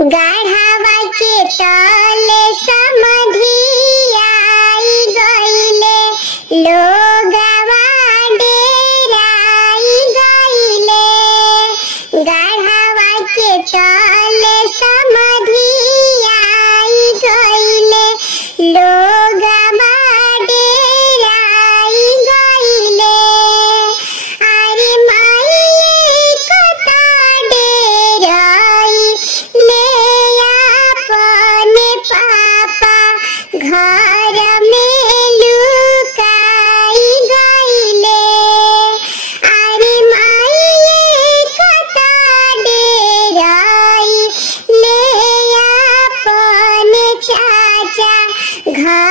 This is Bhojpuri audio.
गाढ़ावा के तले समधियाई गइले, लोगवा डेराई गइले। गाढ़ावा के तले समधियाई गइले, लोगवा डेराई गइले। अरे माई कता डेराई ले अपने पापा घर में लुकाई गइले। अरे माई कता डेराई ले अपने चाचा घर